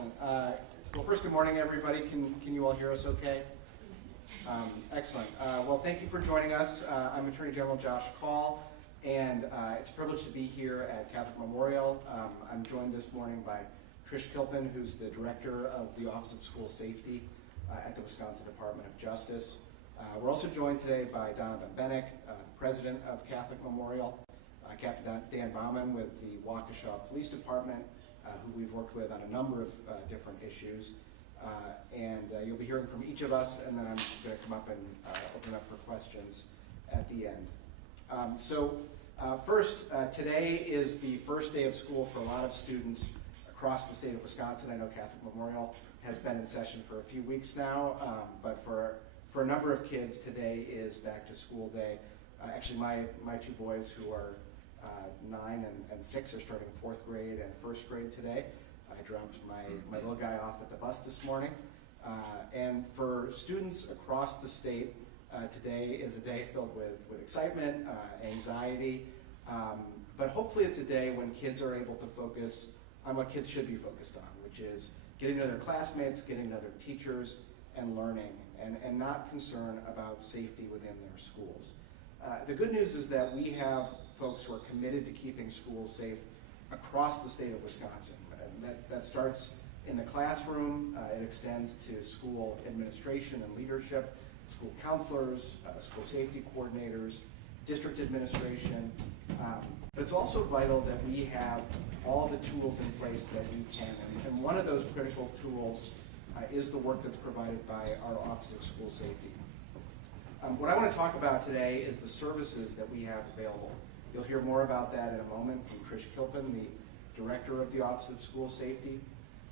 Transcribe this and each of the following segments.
Excellent. Well, first, good morning, everybody. Can you all hear us okay? Excellent. Well, thank you for joining us. I'm Attorney General Josh Call, and it's a privilege to be here at Catholic Memorial. I'm joined this morning by Trish Kilpin, who's the Director of the Office of School Safety at the Wisconsin Department of Justice. We're also joined today by Donovan Bennick, President of Catholic Memorial, Captain Dan Bauman with the Waukesha Police Department, who we've worked with on a number of different issues. And you'll be hearing from each of us, and then I'm going to come up and open up for questions at the end. First, today is the first day of school for a lot of students across the state of Wisconsin. I know Catholic Memorial has been in session for a few weeks now, but for a number of kids, today is back to school day. Actually, my two boys, who are 9 and 6, are starting 4th grade and 1st grade today. I dropped my little guy off at the bus this morning. And for students across the state, today is a day filled with excitement, anxiety, but hopefully it's a day when kids are able to focus on what kids should be focused on, which is getting to know their classmates, getting to know their teachers, and learning, and not concern about safety within their schools. The good news is that we have folks who are committed to keeping schools safe across the state of Wisconsin. And that starts in the classroom, it extends to school administration and leadership, school counselors, school safety coordinators, district administration. But it's also vital that we have all the tools in place that we can. And one of those critical tools is the work that's provided by our Office of School Safety. What I want to talk about today is the services that we have available. You'll hear more about that in a moment from Trish Kilpin, the Director of the Office of School Safety.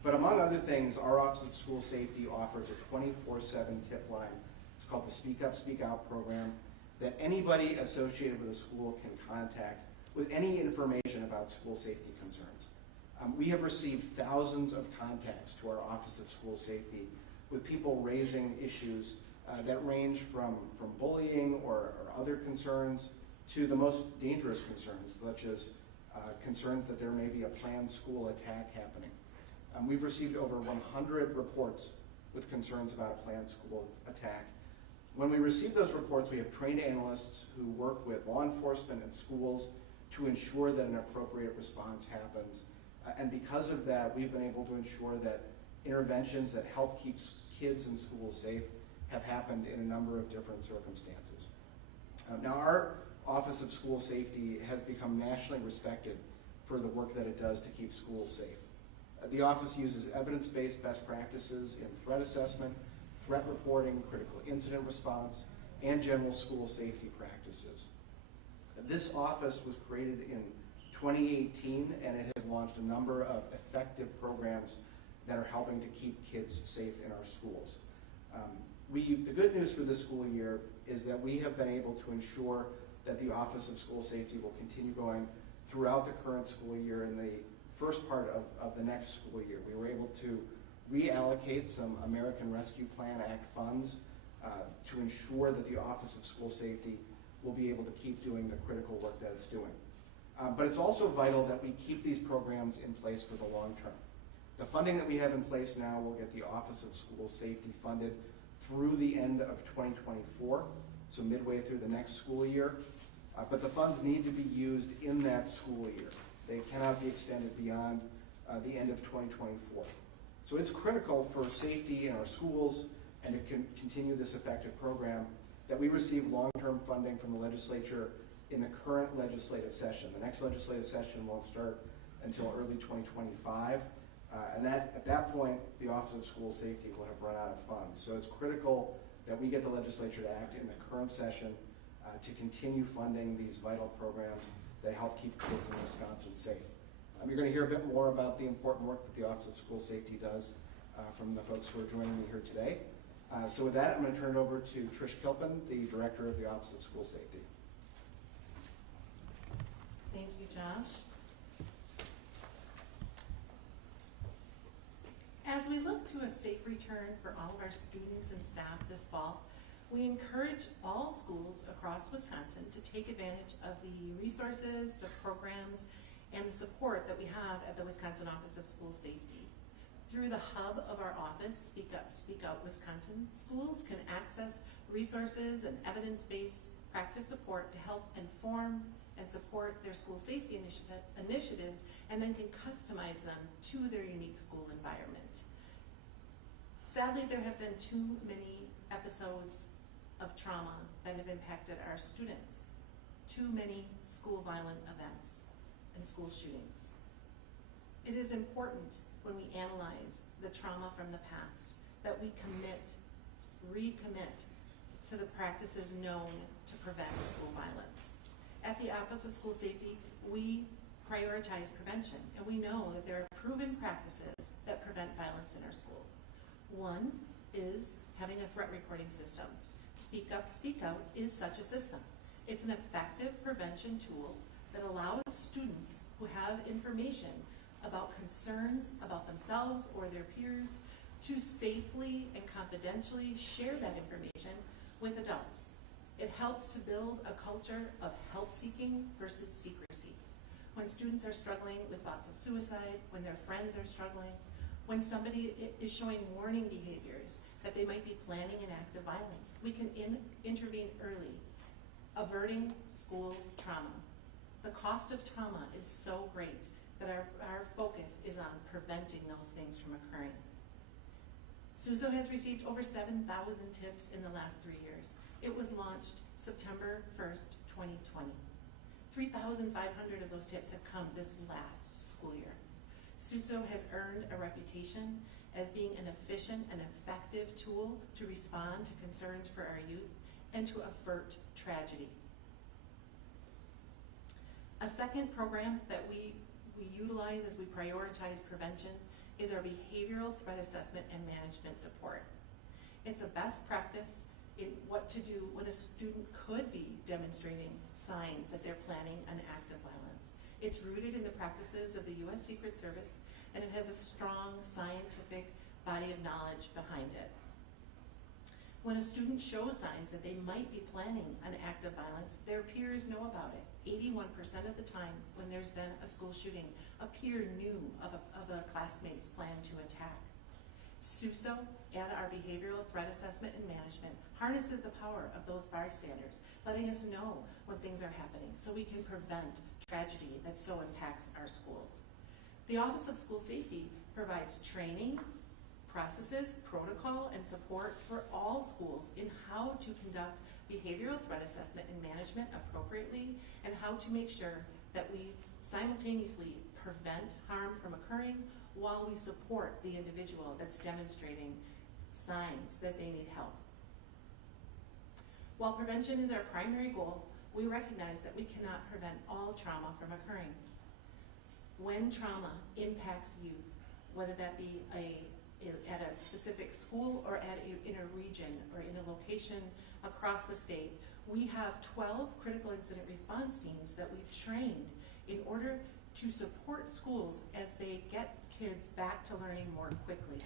But among other things, our Office of School Safety offers a 24/7 tip line. It's called the Speak Up, Speak Out program that anybody associated with a school can contact with any information about school safety concerns. We have received thousands of contacts to our Office of School Safety with people raising issues that range from bullying or other concerns to the most dangerous concerns, such as concerns that there may be a planned school attack happening. We've received over 100 reports with concerns about a planned school attack. When we receive those reports, we have trained analysts who work with law enforcement and schools to ensure that an appropriate response happens. And because of that, we've been able to ensure that interventions that help keep kids in schools safe have happened in a number of different circumstances. Now, our Office of School Safety has become nationally respected for the work that it does to keep schools safe. The office uses evidence-based best practices in threat assessment, threat reporting, critical incident response, and general school safety practices. This office was created in 2018, and it has launched a number of effective programs that are helping to keep kids safe in our schools. The good news for this school year is that we have been able to ensure that the Office of School Safety will continue going throughout the current school year and the first part of the next school year. We were able to reallocate some American Rescue Plan Act funds to ensure that the Office of School Safety will be able to keep doing the critical work that it's doing. But it's also vital that we keep these programs in place for the long term. The funding that we have in place now will get the Office of School Safety funded through the end of 2024, so midway through the next school year. But the funds need to be used in that school year. They cannot be extended beyond the end of 2024. So it's critical for safety in our schools and to continue this effective program that we receive long-term funding from the legislature in the current legislative session. The next legislative session won't start until early 2025. And at that point, the Office of School Safety will have run out of funds. So it's critical that we get the legislature to act in the current session to continue funding these vital programs that help keep kids in Wisconsin safe. You're going to hear a bit more about the important work that the Office of School Safety does from the folks who are joining me here today. So with that, I'm going to turn it over to Trish Kilpin, the Director of the Office of School Safety. Thank you, Josh. As we look to a safe return for all of our students and staff this fall, we encourage all schools across Wisconsin to take advantage of the resources, the programs, and the support that we have at the Wisconsin Office of School Safety. Through the hub of our office, Speak Up, Speak Out Wisconsin, schools can access resources and evidence-based practice support to help inform and support their school safety initiatives, and then can customize them to their unique school environment. Sadly, there have been too many episodes of trauma that have impacted our students, too many school violent events and school shootings. It is important when we analyze the trauma from the past that we recommit to the practices known to prevent school violence. At the Office of School Safety, we prioritize prevention, and we know that there are proven practices that prevent violence in our schools. One is having a threat reporting system. Speak Up, Speak Out is such a system. It's an effective prevention tool that allows students who have information about concerns about themselves or their peers to safely and confidentially share that information with adults. It helps to build a culture of help-seeking versus secrecy. When students are struggling with thoughts of suicide, when their friends are struggling, when somebody is showing warning behaviors that they might be planning an act of violence, we can intervene early, averting school trauma. The cost of trauma is so great that our focus is on preventing those things from occurring. SUSO has received over 7,000 tips in the last 3 years. It was launched September 1st, 2020. 3,500 of those tips have come this last school year. SUSO has earned a reputation as being an efficient and effective tool to respond to concerns for our youth and to avert tragedy. A second program that we utilize as we prioritize prevention is our behavioral threat assessment and management support. It's a best practice in what to do when a student could be demonstrating signs that they're planning an act of violence. It's rooted in the practices of the U.S. Secret Service, and it has a strong scientific body of knowledge behind it. When a student shows signs that they might be planning an act of violence, their peers know about it. 81% of the time when there's been a school shooting, a peer knew of a classmate's plan to attack. SUSO and our behavioral threat assessment and management harnesses the power of those bystanders, letting us know when things are happening so we can prevent tragedy that so impacts our schools. The Office of School Safety provides training, processes, protocol, and support for all schools in how to conduct behavioral threat assessment and management appropriately, and how to make sure that we simultaneously prevent harm from occurring while we support the individual that's demonstrating signs that they need help. While prevention is our primary goal, we recognize that we cannot prevent all trauma from occurring. When trauma impacts youth, whether that be at a specific school or in a region or in a location across the state, we have 12 critical incident response teams that we've trained in order to support schools as they get kids back to learning more quickly.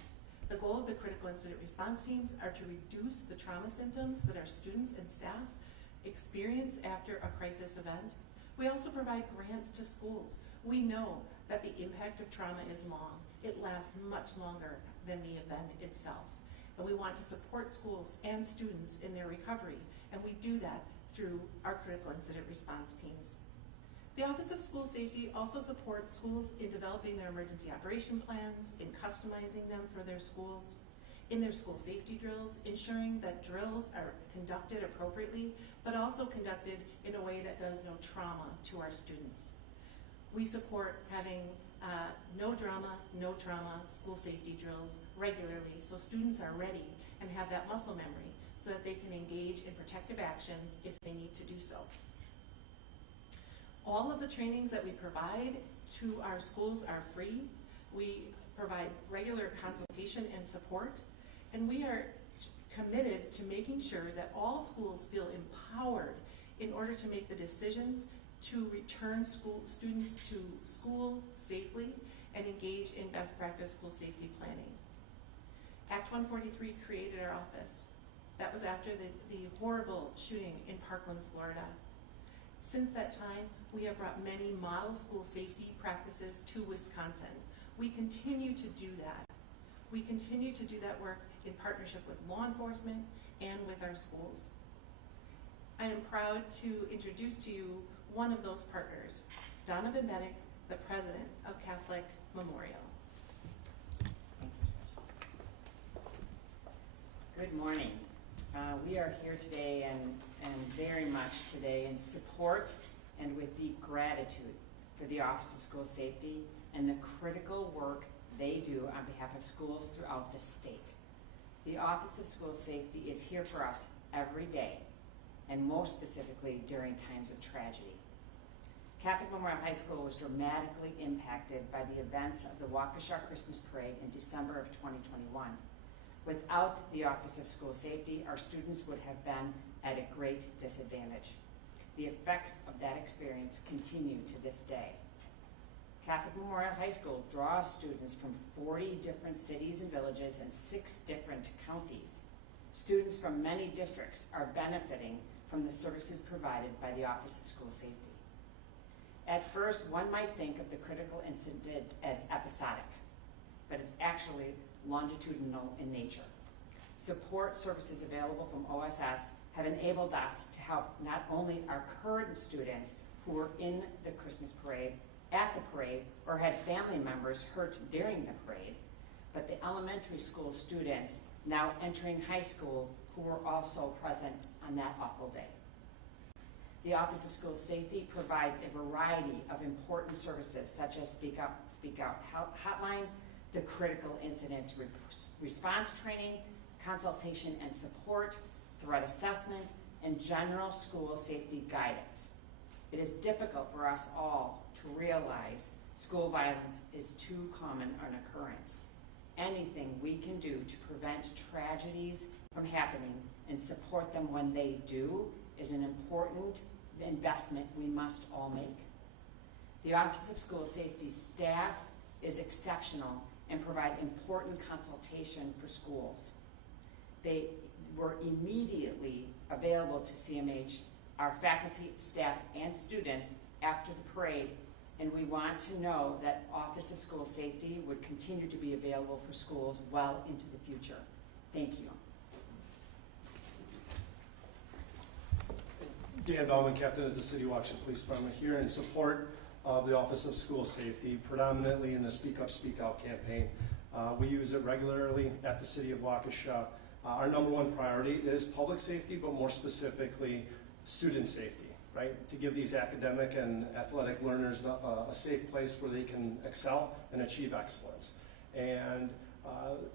The goal of the critical incident response teams are to reduce the trauma symptoms that our students and staff experience after a crisis event. We also provide grants to schools. We know that the impact of trauma is long. It lasts much longer than the event itself. And we want to support schools and students in their recovery, and we do that through our critical incident response teams. The Office of School Safety also supports schools in developing their emergency operation plans, in customizing them for their schools, in their school safety drills, ensuring that drills are conducted appropriately, but also conducted in a way that does no trauma to our students. We support having no drama, no trauma school safety drills regularly so students are ready and have that muscle memory so that they can engage in protective actions if they need to do so. All of the trainings that we provide to our schools are free. We provide regular consultation and support, and we are committed to making sure that all schools feel empowered in order to make the decisions to return students to school safely and engage in best practice school safety planning. Act 143 created our office. That was after the horrible shooting in Parkland, Florida. Since that time, we have brought many model school safety practices to Wisconsin. We continue to do that We continue to do that work in partnership with law enforcement and with our schools. I am proud to introduce to you one of those partners, Donovan Bennick, the president of Catholic Memorial. Good morning. We are here today and very much today in support and with deep gratitude for the Office of School Safety and the critical work they do on behalf of schools throughout the state. The Office of School Safety is here for us every day, and most specifically during times of tragedy. Catholic Memorial High School was dramatically impacted by the events of the Waukesha Christmas Parade in December of 2021. Without the Office of School Safety, our students would have been at a great disadvantage. The effects of that experience continue to this day. Catholic Memorial High School draws students from 40 different cities and villages and 6 different counties. Students from many districts are benefiting from the services provided by the Office of School Safety. At first, one might think of the critical incident as episodic, but it's actually longitudinal in nature. Support services available from OSS have enabled us to help not only our current students who were in the Christmas parade, at the parade, or had family members hurt during the parade, but the elementary school students now entering high school who were also present on that awful day. The Office of School Safety provides a variety of important services such as Speak Out hotline, the critical incidents response training, consultation and support, threat assessment, and general school safety guidance. It is difficult for us all to realize school violence is too common an occurrence. Anything we can do to prevent tragedies from happening and support them when they do is an important investment we must all make. The Office of School Safety staff is exceptional and provide important consultation for schools. They were immediately available to CMH, our faculty, staff, and students after the parade, and we want to know that Office of School Safety would continue to be available for schools well into the future. Thank you. Dan Bauman, Captain of the City of Waukesha Police Department, here in support of the Office of School Safety, predominantly in the Speak Up, Speak Out campaign. We use it regularly at the City of Waukesha. Our number one priority is public safety, but more specifically, student safety, right? To give these academic and athletic learners a safe place where they can excel and achieve excellence. And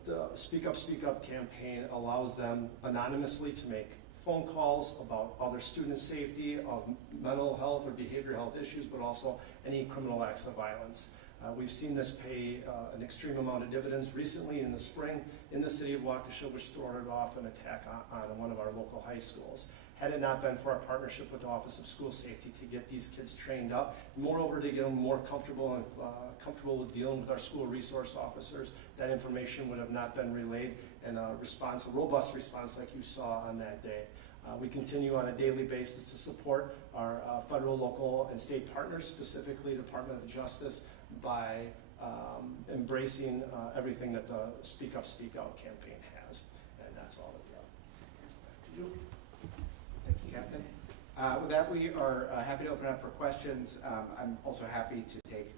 the Speak Up campaign allows them anonymously to make phone calls about other student safety, of mental health or behavioral health issues, but also any criminal acts of violence. We've seen this pay an extreme amount of dividends recently in the spring in the City of Waukesha, which started off an attack on one of our local high schools. Had it not been for our partnership with the Office of School Safety to get these kids trained up, moreover to get them more comfortable and comfortable with dealing with our school resource officers, that information would have not been relayed, and a robust response like you saw on that day. We continue on a daily basis to support our federal, local, and state partners, specifically Department of Justice, by embracing everything that the Speak Up, Speak Out campaign has. And that's all that we have. Back to you. Thank you, Captain. With that, we are happy to open up for questions. I'm also happy to take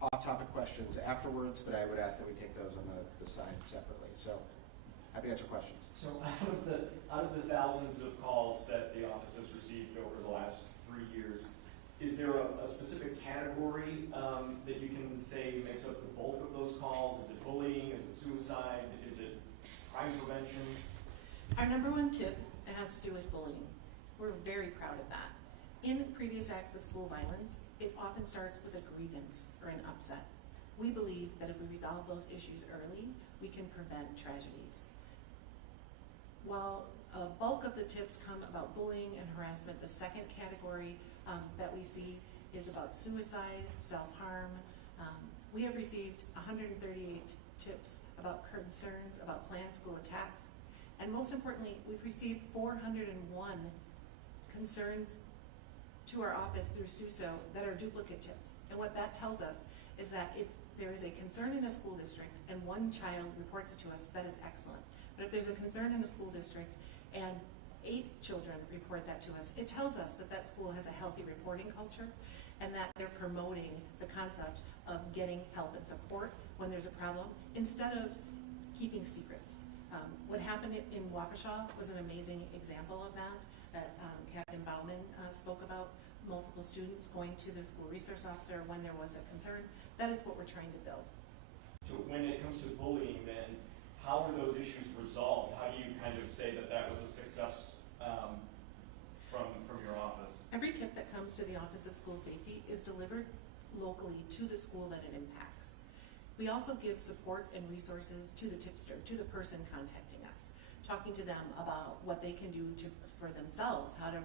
off-topic questions afterwards, but I would ask that we take those on the side separately. So, happy to answer questions. So out of the thousands of calls that the office has received over the last 3 years, is there a specific category that you can say makes up the bulk of those calls? Is it bullying? Is it suicide? Is it crime prevention? Our number one tip has to do with bullying. We're very proud of that. In previous acts of school violence, it often starts with a grievance or an upset. We believe that if we resolve those issues early, we can prevent tragedies. While a bulk of the tips come about bullying and harassment, the second category that we see is about suicide, self-harm. We have received 138 tips about concerns about planned school attacks. And most importantly, we've received 401 concerns to our office through SUSO that are duplicate tips. And what that tells us is that if there is a concern in a school district and one child reports it to us, that is excellent. But if there's a concern in a school district and 8 children report that to us, it tells us that that school has a healthy reporting culture and that they're promoting the concept of getting help and support when there's a problem instead of keeping secrets. What happened in Waukesha was an amazing example of that Captain Bauman spoke about. Multiple students going to the school resource officer when there was a concern. That is what we're trying to build. So when it comes to bullying, then, how are those issues resolved? How do you kind of say that that was a success from your office? Every tip that comes to the Office of School Safety is delivered locally to the school that it impacts. We also give support and resources to the tipster, to the person contacting us, talking to them about what they can do for themselves, how to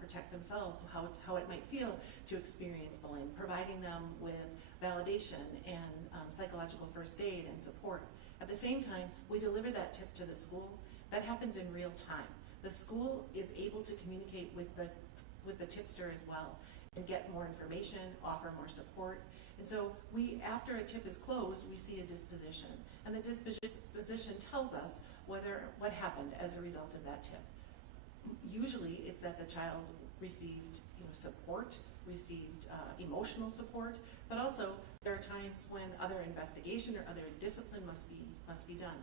protect themselves, how it might feel to experience bullying, providing them with validation and psychological first aid and support. At the same time, we deliver that tip to the school. That happens in real time. The school is able to communicate with the tipster as well and get more information, offer more support. And so after a tip is closed, we see a disposition. And the disposition tells us what happened as a result of that tip. Usually it's that the child received support, received emotional support, but also there are times when other investigation or other discipline must be done.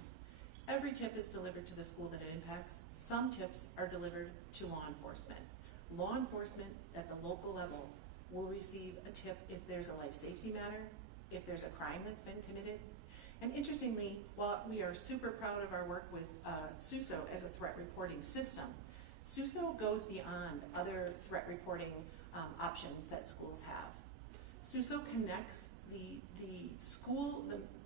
Every tip is delivered to the school that it impacts. Some tips are delivered to law enforcement. Law enforcement at the local level will receive a tip if there's a life safety matter, if there's a crime that's been committed. And interestingly, while we are super proud of our work with SUSO as a threat reporting system, SUSO goes beyond other threat reporting options that schools have. SUSO connects the school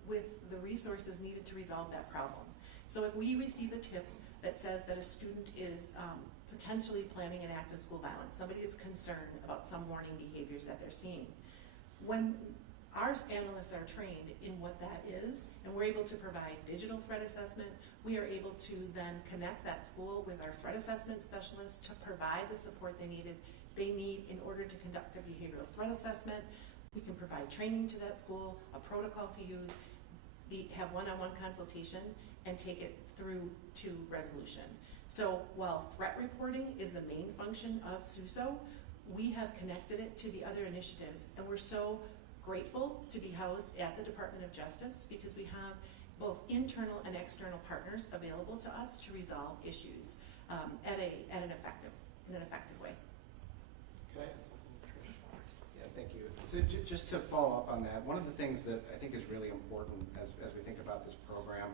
with the resources needed to resolve that problem. So if we receive a tip that says that a student is potentially planning an act of school violence, somebody is concerned about some warning behaviors that they're seeing, when our analysts are trained in what that is, and we're able to provide digital threat assessment, we are able to then connect that school with our threat assessment specialists to provide the support they need in order to conduct a behavioral threat assessment. We can provide training to that school, a protocol to use, have one-on-one consultation, and take it through to resolution. So while threat reporting is the main function of SUSO, we have connected it to the other initiatives, and we're so grateful to be housed at the Department of Justice because we have both internal and external partners available to us to resolve issues in an effective way. Okay. Yeah, thank you. So just to follow up on that, one of the things that I think is really important as we think about this program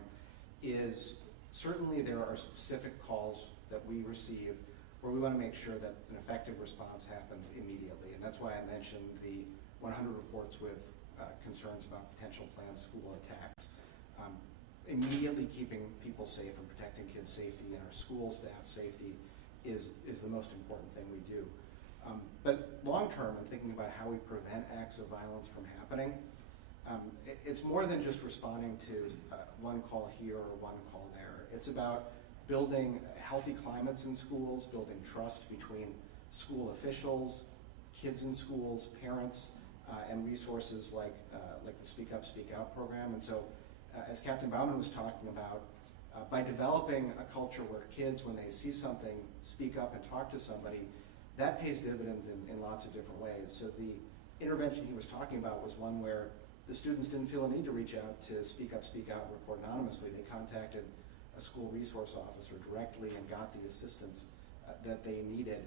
is certainly there are specific calls that we receive where we want to make sure that an effective response happens immediately. And that's why I mentioned the 100 reports with concerns about potential planned school attacks. Immediately keeping people safe and protecting kids' safety and our school staff safety is the most important thing we do. But long term, and thinking about how we prevent acts of violence from happening, it's more than just responding to one call here or one call there. It's about building healthy climates in schools, building trust between school officials, kids in schools, parents, and resources like the Speak Up, Speak Out program. And so, as Captain Bauman was talking about, by developing a culture where kids, when they see something, speak up and talk to somebody, that pays dividends in lots of different ways. So the intervention he was talking about was one where the students didn't feel a need to reach out to Speak Up, Speak Out, and report anonymously. They contacted a school resource officer directly and got the assistance that they needed.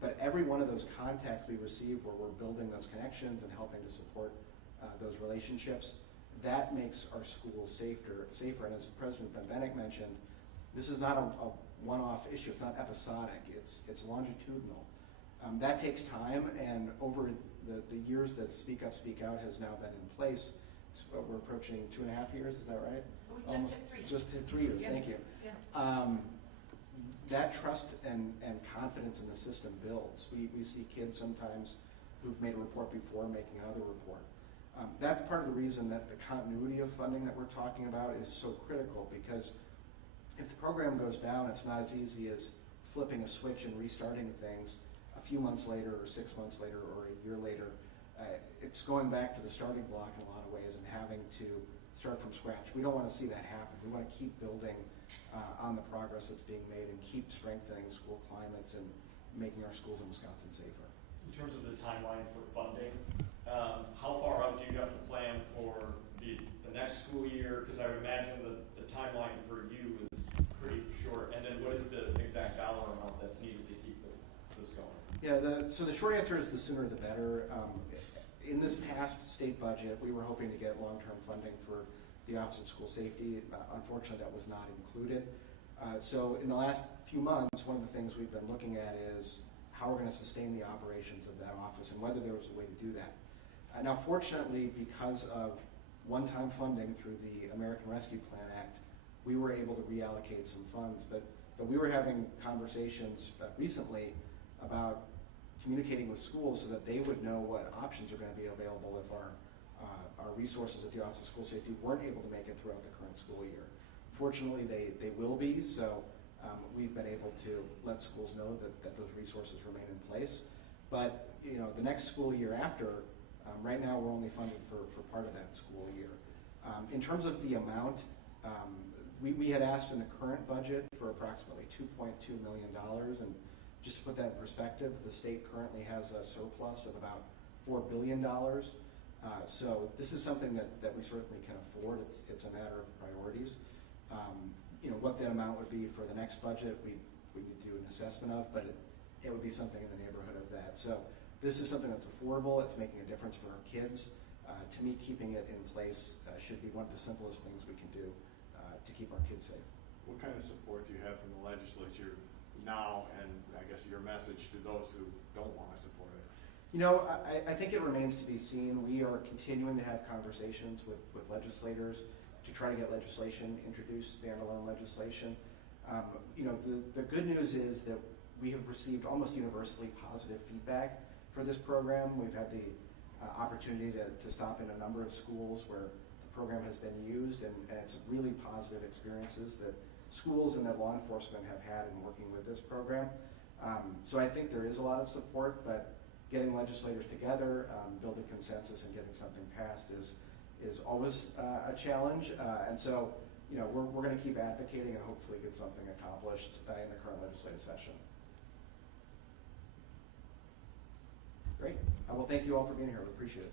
But every one of those contacts we receive where we're building those connections and helping to support those relationships, that makes our schools safer. And as President Benbenek mentioned, this is not a one-off issue. It's not episodic. It's longitudinal. That takes time, and over the years that Speak Up, Speak Out has now been in place, we're approaching 2.5 years. Is that right? We just hit 3. Just hit 3 years. Yeah. Thank you. Yeah. That trust and confidence in the system builds. We see kids sometimes who've made a report before making another report. That's part of the reason that the continuity of funding that we're talking about is so critical, because if the program goes down, it's not as easy as flipping a switch and restarting things a few months later or 6 months later or a year later. It's going back to the starting block in a lot of ways and to start from scratch. We don't want to see that happen. We want to keep building on the progress that's being made and keep strengthening school climates and making our schools in Wisconsin safer. In terms of the timeline for funding, how far out do you have to plan for the next school year? Because I would imagine the timeline for you is pretty short. And then what is the exact dollar amount that's needed to keep this going? Yeah, so the short answer is the sooner the better. In this past state budget, we were hoping to get long-term funding for the Office of School Safety. Unfortunately, that was not included. So in the last few months, one of the things we've been looking at is how we're going to sustain the operations of that office and whether there was a way to do that. Now, fortunately, because of one-time funding through the American Rescue Plan Act, we were able to reallocate some funds. But we were having conversations recently about communicating with schools so that they would know what options are going to be available if our resources at the Office of School Safety weren't able to make it throughout the current school year. Fortunately, they will be, so we've been able to let schools know that those resources remain in place. But the next school year after, right now we're only funded for part of that school year. In terms of the amount, we had asked in the current budget for approximately $2.2 million, and just to put that in perspective, the state currently has a surplus of about $4 billion. So this is something that we certainly can afford. It's a matter of priorities. What that amount would be for the next budget, we need to do an assessment of, but it would be something in the neighborhood of that. So this is something that's affordable. It's making a difference for our kids. To me, keeping it in place should be one of the simplest things we can do to keep our kids safe. What kind of support do you have from the legislature now, and I guess your message to those who don't want to support it? I think it remains to be seen. We are continuing to have conversations with legislators to try to get legislation introduced, standalone legislation. The good news is that we have received almost universally positive feedback for this program. We've had the opportunity to stop in a number of schools where the program has been used, and it's really positive experiences that schools and that law enforcement have had in working with this program. So I think there is a lot of support, but getting legislators together, building consensus, and getting something passed is always a challenge. And so, we're going to keep advocating and hopefully get something accomplished in the current legislative session. Great. Well, thank you all for being here. We appreciate it.